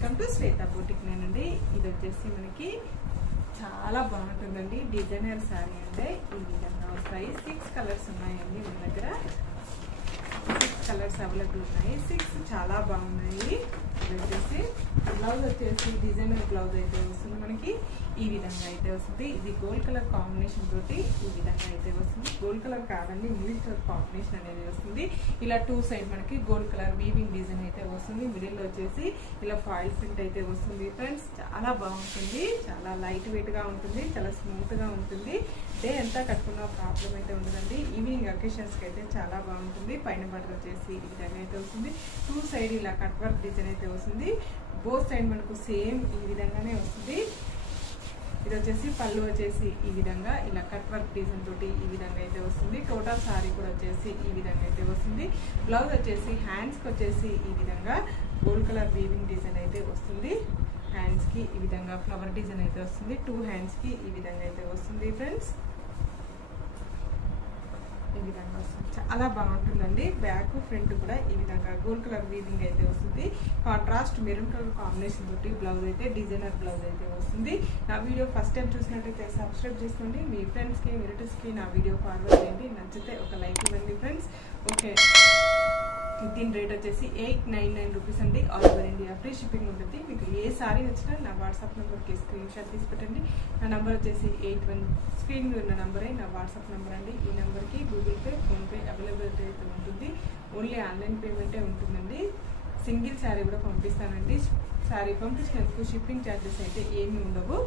Welcome to Shweta boutique నేనండి. ఇది వచ్చేసి మనకి చాలా బాగుంటుందండి. డిజైనర్ శారీ అంటే ఈ విధంగా వస్తాయి. 6 కలర్స్ ఉన్నాయండి మన దగ్గర. 6 కలర్స్ అవైలబుల్ ఉన్నాయి. 6 చాలా బాగున్నాయి. ఇది వచ్చేసి బ్లౌజ్ వచ్చేసి డిజైనర్ బ్లౌజ్ అయితే వస్తుంది మనకి. ఈ విధంగా అయితే వస్తుంది. ఇది గోల్డ్ కలర్ కాంబినేషన్ తోటి ఈ విధంగా అయితే వస్తుంది. గోల్డ్ కలర్ కాదండి, ఇంగ్లీష్ కలర్ కాంబినేషన్ అనేది వస్తుంది. ఇలా 2 సైడ్ మనకి గోల్డ్ కలర్ వీవింగ్ డిజైన్ అయితే వస్తుంది. మిడిల్ లో వచ్చేసి ఇలా ఫాయిల్ ప్రింట్ అయితే వస్తుంది ఫ్రెండ్స్. చాలా బాగుంటుంది. చాలా లైట్ వెయిట్ గా ఉంటుంది. చాలా స్మూత్ గా ఉంటుంది. డే అంతా కట్టుకున్న ప్రాబ్లం అయితే ఉండదండి. ఈవినింగ్ అకేషన్స్ కి అయితే చాలా బాగుంటుంది. పైన బటర్ వచ్చేసి ఈ విధంగా అయితే వస్తుంది. 2 సైడ్ ఇలా కట్ వర్క్ డిజైన్ అయితే వస్తుంది. బోత్ సైడ్ మనకు సేమ్ ఈ విధంగానే వస్తుంది. ఇది వచ్చేసి పళ్ళు వచ్చేసి ఈ విధంగా ఇలా కట్ వర్క్ డిజైన్ తోటి ఈ విధంగా అయితే వస్తుంది. టోటల్ సారీ కూడా వచ్చేసి ఈ విధంగా అయితే వస్తుంది. బ్లౌజ్ వచ్చేసి హ్యాండ్స్ కి వచ్చేసి ఈ విధంగా గోల్డ్ కలర్ వీవింగ్ డిజైన్ అయితే వస్తుంది. హ్యాండ్స్ కి ఈ విధంగా ఫ్లవర్ డిజైన్ అయితే వస్తుంది. 2 హ్యాండ్స్ కి ఈ విధంగా అయితే వస్తుంది ఫ్రెండ్స్. ఈ విధంగా వస్తుంది. చాలా బాగుంటుందండి. బ్యాక్ ఫ్రంట్ కూడా ఈ విధంగా గోల్డ్ కలర్ వీవింగ్ అయితే వస్తుంది. కాంట్రాస్ట్ మెరూన్ కలర్ కాంబినేషన్ తోటి బ్లౌజ్ అయితే డిజైనర్ బ్లౌజ్ అయితే వస్తుంది. నా వీడియో ఫస్ట్ టైం చూసినట్టయితే సబ్స్క్రైబ్ చేసుకోండి. మీ ఫ్రెండ్స్ కి రిలేటివ్స్ కి నా వీడియో ఫార్వర్డ్ చేయండి. నచ్చితే ఒక లైక్ ఇవ్వండి ఫ్రెండ్స్. ఓకే, దీని రేట్ వచ్చేసి 899 రూపీస్ అండి. All over India free shipping ఉంటుంది. మీకు ఏ సారీ నచ్చినా నా వాట్సాప్ నెంబర్కి స్క్రీన్ షాట్ తీసి పెట్టండి. నా నెంబర్ వచ్చేసి 81 స్క్రీన్ మీద ఉన్న నెంబరే నా వాట్సాప్ నెంబర్ అండి. ఈ నెంబర్కి గూగుల్ పే, ఫోన్పే అవైలబిలిటీ అయితే ఉంటుంది. ఓన్లీ ఆన్లైన్ పేమెంటే ఉంటుందండి. సింగిల్ శారీ కూడా పంపిస్తానండి. శారీ పంపించినందుకు షిప్పింగ్ ఛార్జెస్ అయితే ఏమీ ఉండవు.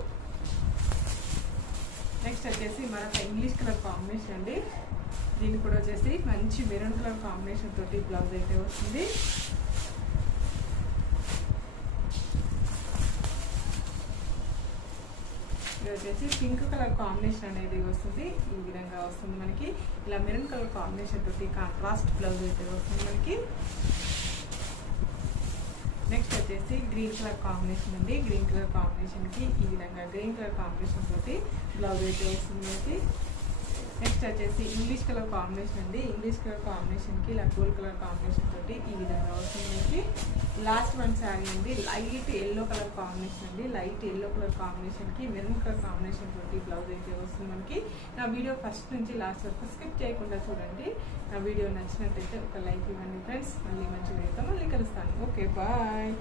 నెక్స్ట్ వచ్చేసి మరొక ఇంగ్లీష్ కలర్ కాంబినేషన్ అండి. దీనికి కూడా వచ్చేసి మంచి మెరూన్ కలర్ కాంబినేషన్ తోటి బ్లౌజ్ అయితే వస్తుంది. ఇది వచ్చేసి పింక్ కలర్ కాంబినేషన్ అనేది వస్తుంది. ఈ విధంగా వస్తుంది మనకి. ఇలా మెరూన్ కలర్ కాంబినేషన్ తోటి కాంట్రాస్ట్ బ్లౌజ్ అయితే వస్తుంది మనకి. నెక్స్ట్ వచ్చేసి గ్రీన్ కలర్ కాంబినేషన్ ఉంది. గ్రీన్ కలర్ కాంబినేషన్ కి ఈ విధంగా గ్రీన్ కలర్ కాంబినేషన్ తోటి బ్లౌజ్ అయితే వస్తుంది మనకి. నెక్స్ట్ వచ్చేసి ఇంగ్లీష్ కలర్ కాంబినేషన్ అండి. ఇంగ్లీష్ కలర్ కాంబినేషన్ కి ఇలా గోల్డ్ కలర్ కాంబినేషన్ తోటి ఈ విధంగా వస్తుంది మనకి. లాస్ట్ వన్ శారీ అండి. లైట్ ఎల్లో కలర్ కాంబినేషన్ అండి. లైట్ ఎల్లో కలర్ కాంబినేషన్ కి మెరూన్ కలర్ కాంబినేషన్ తోటి బ్లౌజ్ అయితే వస్తుంది మనకి. నా వీడియో ఫస్ట్ నుంచి లాస్ట్ వరకు స్కిప్ చేయకుండా చూడండి. నా వీడియో నచ్చినట్టయితే ఒక లైక్ ఇవ్వండి ఫ్రెండ్స్. మళ్ళీ మంచి వీడియోతో మళ్ళీ కలుస్తాను. Okay, bye.